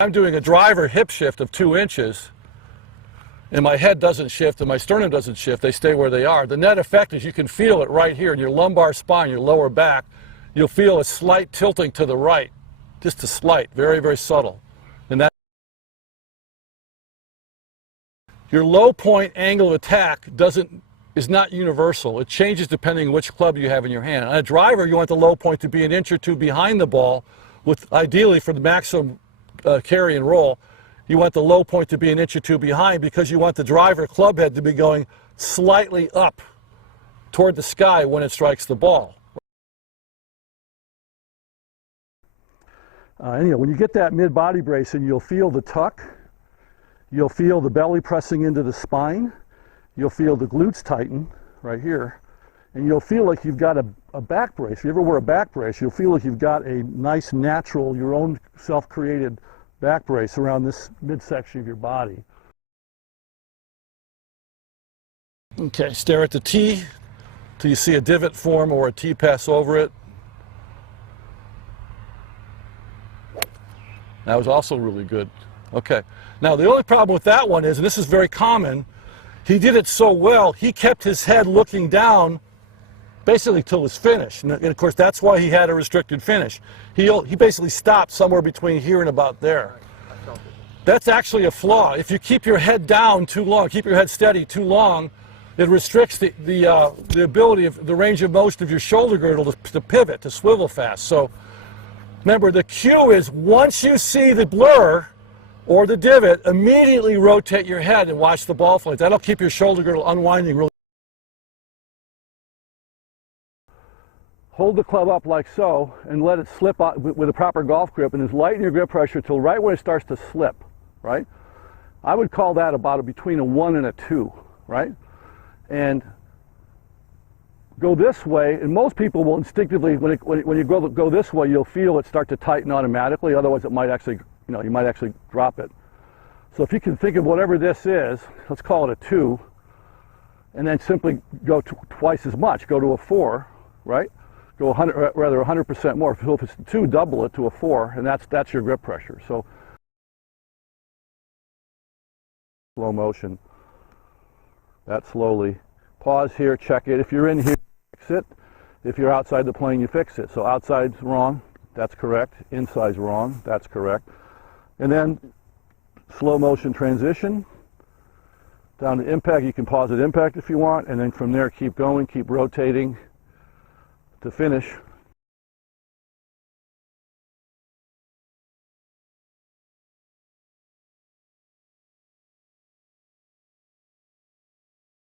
I'm doing a driver hip shift of 2 inches, and my head doesn't shift and my sternum doesn't shift, they stay where they are. The net effect is you can feel it right here in your lumbar spine, your lower back. You'll feel a slight tilting to the right, just a slight, very, very subtle. And that your low point angle of attack is not universal. It changes depending on which club you have in your hand. On a driver, you want the low point to be an inch or two behind the ball, with ideally for the maximum carry and roll, you want the low point to be an inch or two behind because you want the driver club head to be going slightly up toward the sky when it strikes the ball. Anyway, when you get that mid-body bracing, you'll feel the tuck, you'll feel the belly pressing into the spine, you'll feel the glutes tighten right here, and you'll feel like you've got a back brace. If you ever wear a back brace, you'll feel like you've got a nice, natural, your own self-created back brace around this midsection of your body. Okay, stare at the T till you see a divot form or a T pass over it. That was also really good. Okay, now the only problem with that one is, and this is very common, he did it so well, he kept his head looking down basically till it was finished. And of course, that's why he had a restricted finish. He basically stopped somewhere between here and about there. That's actually a flaw. If you keep your head down too long, keep your head steady too long, it restricts the ability of the range of motion of your shoulder girdle to pivot, to swivel fast. So remember, the cue is once you see the blur or the divot, immediately rotate your head and watch the ball flight. That'll keep your shoulder girdle unwinding really. Hold the club up like so and let it slip out with a proper golf grip, and just lighten your grip pressure till right when it starts to slip, right? I would call that about between a 1 and a 2, right? And go this way, and most people will instinctively, when you go this way, you'll feel it start to tighten automatically, otherwise it might actually, you might actually drop it. So if you can think of whatever this is, let's call it a 2, and then simply go twice as much, go to a 4, right? Go 100% more. So if it's a 2, double it to a 4, and that's your grip pressure. So slow motion. That slowly. Pause here, check it. If you're in here, fix it. If you're outside the plane, you fix it. So outside's wrong, that's correct. Inside's wrong, that's correct. And then slow motion transition. Down to impact, you can pause at impact if you want, and then from there keep going, keep rotating to finish.